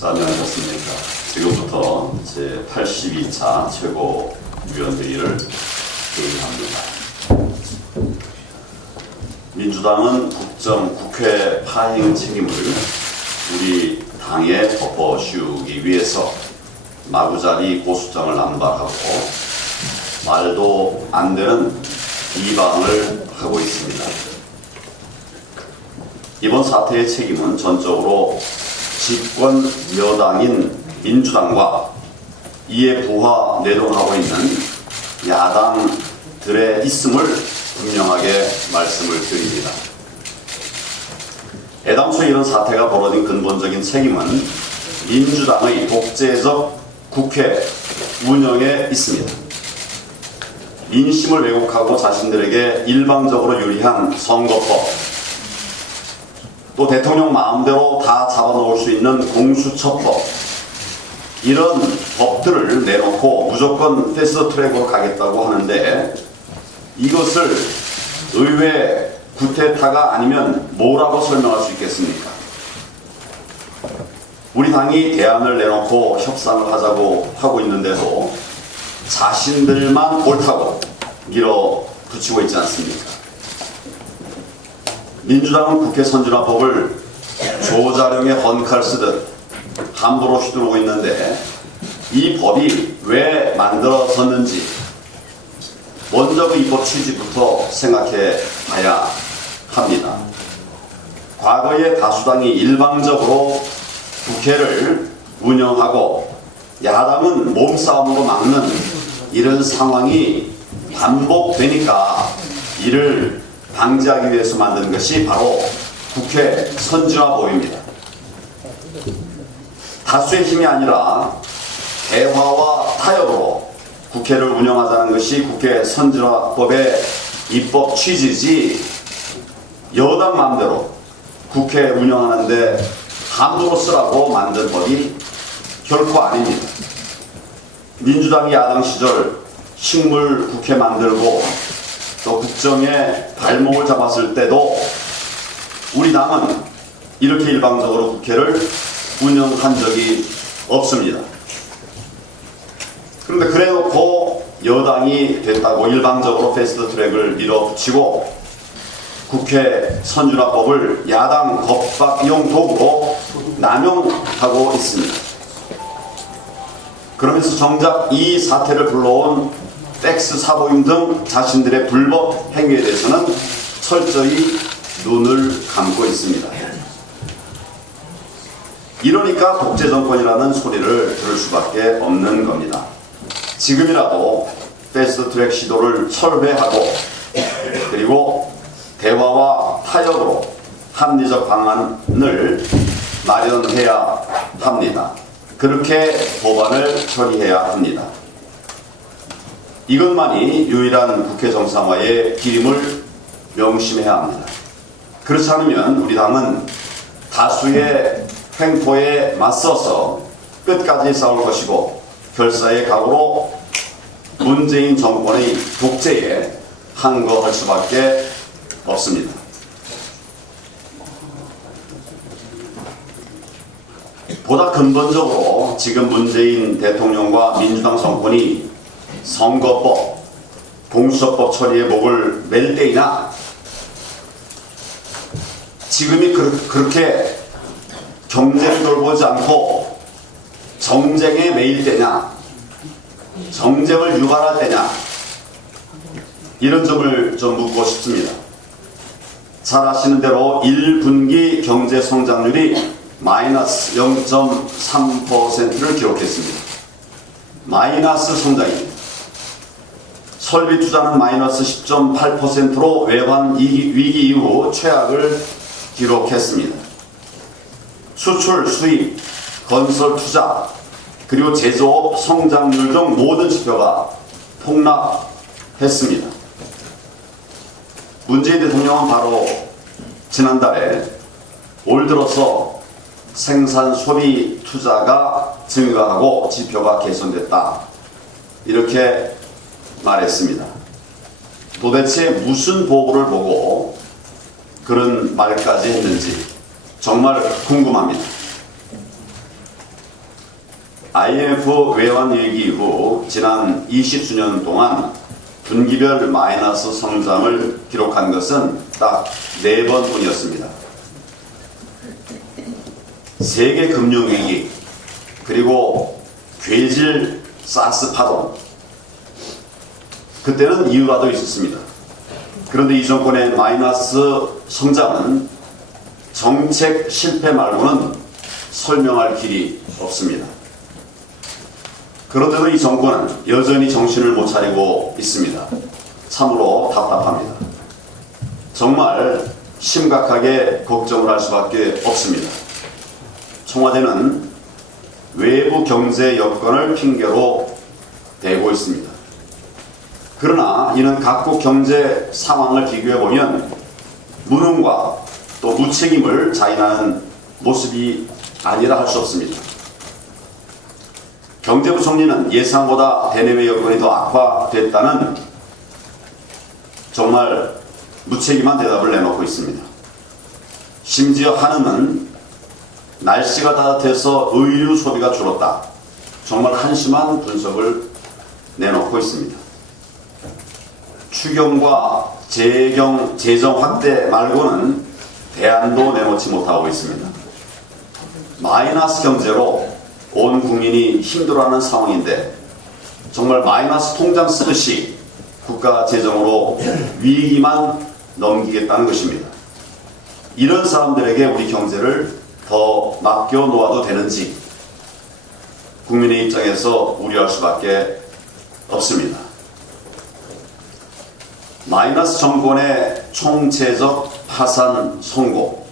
안녕하셨습니까. 지금부터 제82차 최고위원회의를 개의합니다. 민주당은 국회 파행 책임을 우리 당에 덮어씌우기 위해서 마구자리 고수장을 남발하고 말도 안 되는 비방을 하고 있습니다. 이번 사태의 책임은 전적으로 집권 여당인 민주당과 이에 부하 내동하고 있는 야당들의 있음을 분명하게 말씀을 드립니다. 애당초 이런 사태가 벌어진 근본적인 책임은 민주당의 독재적 국회 운영에 있습니다. 민심을 왜곡하고 자신들에게 일방적으로 유리한 선거법, 또 대통령 마음대로 다 잡아놓을 수 있는 공수처법, 이런 법들을 내놓고 무조건 패스트트랙으로 가겠다고 하는데, 이것을 의회 구태타가 아니면 뭐라고 설명할 수 있겠습니까? 우리 당이 대안을 내놓고 협상을 하자고 하고 있는데도 자신들만 옳다고 밀어붙이고 있지 않습니까? 민주당은 국회 선진화법을 조자룡의 헌칼 쓰듯 함부로 휘두르고 있는데, 이 법이 왜 만들어졌는지 먼저 그 입법 취지부터 생각해 봐야 합니다. 과거에 다수당이 일방적으로 국회를 운영하고 야당은 몸싸움으로 막는 이런 상황이 반복되니까 이를 방지하기 위해서 만든 것이 바로 국회 선진화법입니다. 다수의 힘이 아니라 대화와 타협으로 국회를 운영하자는 것이 국회 선진화법의 입법 취지지, 여당 마음대로 국회 운영하는데 함부로 쓰라고 만든 법이 결코 아닙니다. 민주당이 야당 시절 식물 국회 만들고 또 국정에 발목을 잡았을 때도 우리 당은 이렇게 일방적으로 국회를 운영한 적이 없습니다. 그런데 그래놓고 여당이 됐다고 일방적으로 패스트트랙을 밀어붙이고 국회 선진화법을 야당 겁박용 도구로 남용하고 있습니다. 그러면서 정작 이 사태를 불러온 팩스 사보임 등 자신들의 불법 행위에 대해서는 철저히 눈을 감고 있습니다. 이러니까 독재정권이라는 소리를 들을 수밖에 없는 겁니다. 지금이라도 패스트트랙 시도를 철회하고 그리고 대화와 타협으로 합리적 방안을 마련해야 합니다. 그렇게 법안을 처리해야 합니다. 이것만이 유일한 국회 정상화의 길임을 명심해야 합니다. 그렇지 않으면 우리 당은 다수의 횡포에 맞서서 끝까지 싸울 것이고 결사의 각오로 문재인 정권의 독재에 항거할 수밖에 없습니다. 보다 근본적으로 지금 문재인 대통령과 민주당 정권이 선거법, 공수처법 처리에 목을 맬 때이나 지금이 그렇게 경제를 돌보지 않고 정쟁에 매일 때냐, 정쟁을 유발할 때냐, 이런 점을 좀 묻고 싶습니다. 잘 아시는 대로 1분기 경제 성장률이 마이너스 0.3%를 기록했습니다. 마이너스 성장입니다. 설비 투자는 마이너스 10.8%로 외환 위기 이후 최악을 기록했습니다. 수출, 수입, 건설, 투자, 그리고 제조업 성장률 등 모든 지표가 폭락했습니다. 문재인 대통령은 바로 지난달에 올 들어서 생산, 소비, 투자가 증가하고 지표가 개선됐다, 이렇게 말했습니다. 도대체 무슨 보고를 보고 그런 말까지 했는지 정말 궁금합니다. IMF 외환 위기 이후 지난 20수년 동안 분기별 마이너스 성장을 기록한 것은 딱 4번뿐이었습니다. 세계 금융위기, 그리고 괴질 사스 파동, 그때는 이유가 더 있었습니다. 그런데 이 정권의 마이너스 성장은 정책 실패 말고는 설명할 길이 없습니다. 그런데도 이 정권은 여전히 정신을 못 차리고 있습니다. 참으로 답답합니다. 정말 심각하게 걱정을 할 수밖에 없습니다. 청와대는 외부 경제 여건을 핑계로 대고 있습니다. 그러나 이는 각국 경제 상황을 비교해보면 무능과 또 무책임을 자인하는 모습이 아니라 할 수 없습니다. 경제부총리는 예상보다 대내외 여건이 더 악화됐다는 정말 무책임한 대답을 내놓고 있습니다. 심지어 한은은 날씨가 따뜻해서 의류 소비가 줄었다, 정말 한심한 분석을 내놓고 있습니다. 추경과 재정 확대 말고는 대안도 내놓지 못하고 있습니다. 마이너스 경제로 온 국민이 힘들어하는 상황인데 정말 마이너스 통장 쓰듯이 국가 재정으로 위기만 넘기겠다는 것입니다. 이런 사람들에게 우리 경제를 더 맡겨놓아도 되는지 국민의 입장에서 우려할 수밖에 없습니다. 마이너스 정권의 총체적 파산 선고.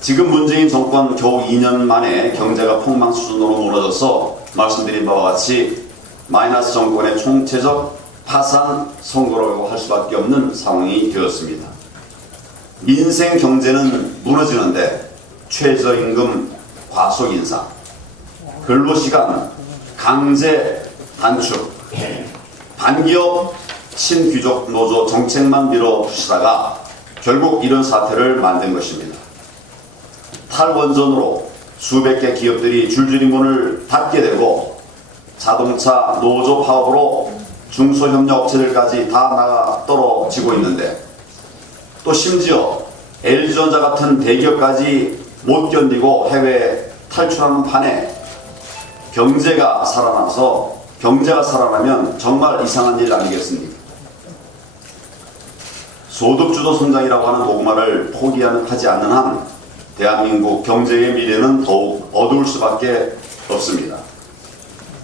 지금 문재인 정권 겨우 2년 만에 경제가 폭망 수준으로 무너져서 말씀드린 바와 같이 마이너스 정권의 총체적 파산 선고라고 할 수밖에 없는 상황이 되었습니다. 민생 경제는 무너지는데 최저임금 과속 인상, 근로시간 강제 단축, 반기업 친귀족 노조 정책만 밀어붙이다가 결국 이런 사태를 만든 것입니다. 탈원전으로 수백 개 기업들이 줄줄이 문을 닫게 되고 자동차 노조 파업으로 중소협력업체들까지 다 나가 떨어지고 있는데, 또 심지어 LG전자 같은 대기업까지 못 견디고 해외에 탈출하는 판에 경제가 살아나면 정말 이상한 일 아니겠습니까? 소득주도 성장이라고 하는 도구마를 포기하지 않는 한 대한민국 경제의 미래는 더욱 어두울 수밖에 없습니다.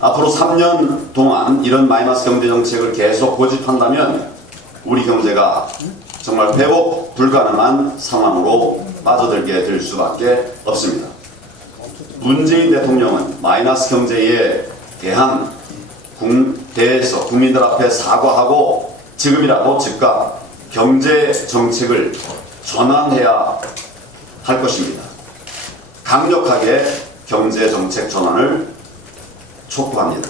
앞으로 3년 동안 이런 마이너스 경제 정책을 계속 고집한다면 우리 경제가 정말 회복 불가능한 상황으로 빠져들게 될 수밖에 없습니다. 문재인 대통령은 마이너스 경제에 대한 대해서 국민들 앞에 사과하고 지금이라도 즉각 경제 정책을 전환해야 할 것입니다. 강력하게 경제 정책 전환을 촉구합니다.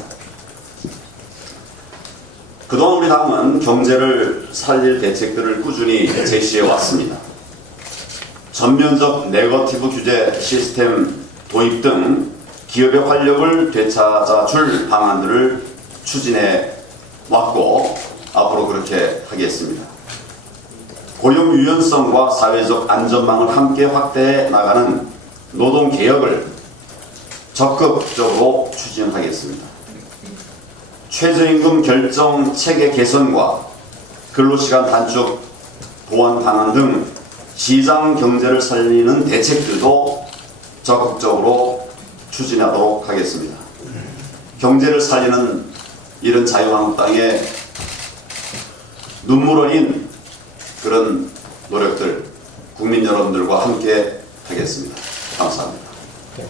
그동안 우리 당은 경제를 살릴 대책들을 꾸준히 제시해 왔습니다. 전면적 네거티브 규제 시스템 도입 등 기업의 활력을 되찾아줄 방안들을 추진해 왔고 앞으로 그렇게 하겠습니다. 고용 유연성과 사회적 안전망을 함께 확대해 나가는 노동개혁을 적극적으로 추진하겠습니다. 최저임금 결정 체계 개선과 근로시간 단축 보완 방안 등 시장 경제를 살리는 대책들도 적극적으로 추진하도록 하겠습니다. 경제를 살리는 이런 자유한국당의 눈물 어린 그런 노력들 국민 여러분들과 함께 하겠습니다. 감사합니다. 네.